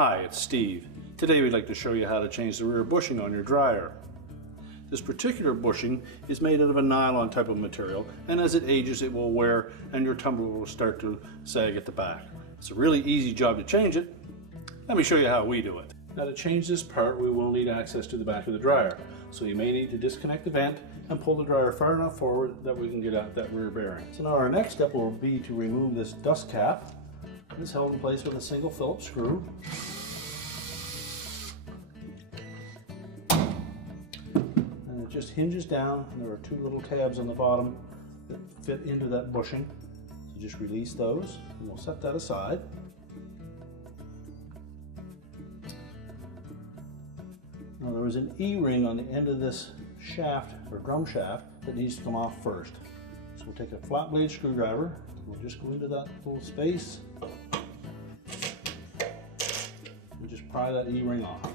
Hi, it's Steve. Today we'd like to show you how to change the rear bushing on your dryer. This particular bushing is made out of a nylon type of material, and as it ages it will wear and your tumbler will start to sag at the back. It's a really easy job to change it. Let me show you how we do it. Now to change this part we will need access to the back of the dryer. So you may need to disconnect the vent and pull the dryer far enough forward that we can get out that rear bearing. So now our next step will be to remove this dust cap. It's held in place with a single Phillips screw. And it just hinges down, and there are two little tabs on the bottom that fit into that bushing. So just release those, and we'll set that aside. Now there is an E-ring on the end of this shaft, or drum shaft, that needs to come off first. So we'll take a flat blade screwdriver, we'll just go into that little space, and just pry that E-ring off.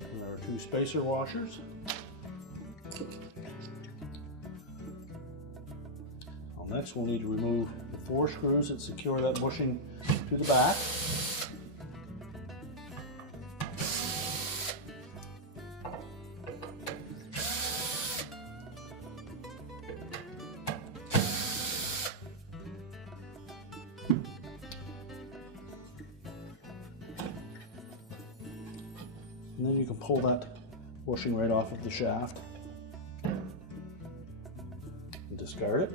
And there are two spacer washers. Next we'll need to remove the 4 screws that secure that bushing to the back. And then you can pull that bushing right off of the shaft and discard it.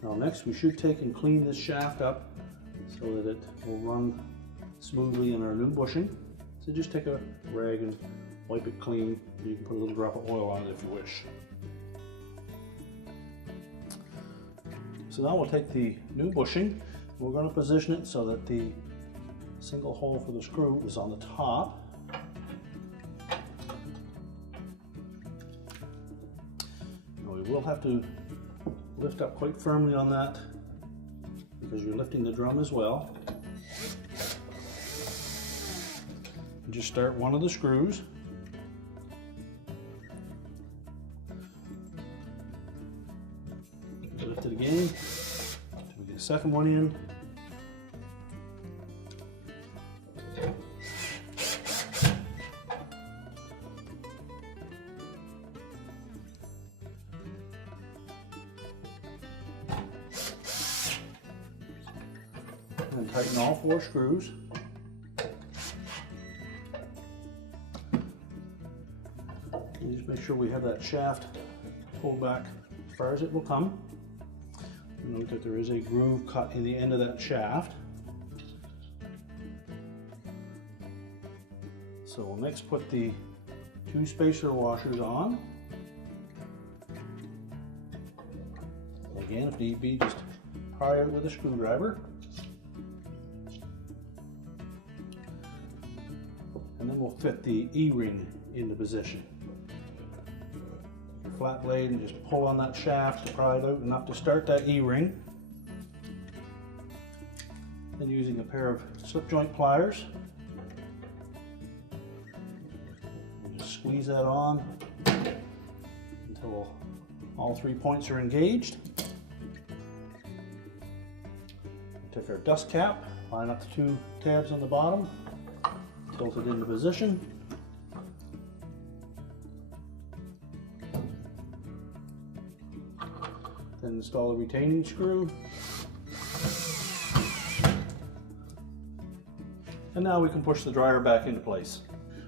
Now next we should take and clean this shaft up so that it will run smoothly in our new bushing. So just take a rag and wipe it clean. You can put a little drop of oil on it if you wish. So now we'll take the new bushing. We're going to position it so that the single hole for the screw is on the top. Now we will have to lift up quite firmly on that because you're lifting the drum as well. And just start one of the screws. Lift it again until we get a second one in. And tighten all 4 screws. And just make sure we have that shaft pulled back as far as it will come. Note that there is a groove cut in the end of that shaft. So we'll next put the 2 spacer washers on. Again, if need be, just pry it with a screwdriver. And then we'll fit the E-ring into position. Your flat blade and just pull on that shaft to pry it out enough to start that E-ring. Then using a pair of slip joint pliers, just squeeze that on until all 3 points are engaged. Take our dust cap, line up the 2 tabs on the bottom, tilt it into position. Then install a retaining screw. And now we can push the dryer back into place.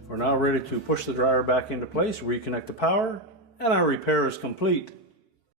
We're now ready to push the dryer back into place, reconnect the power, and our repair is complete.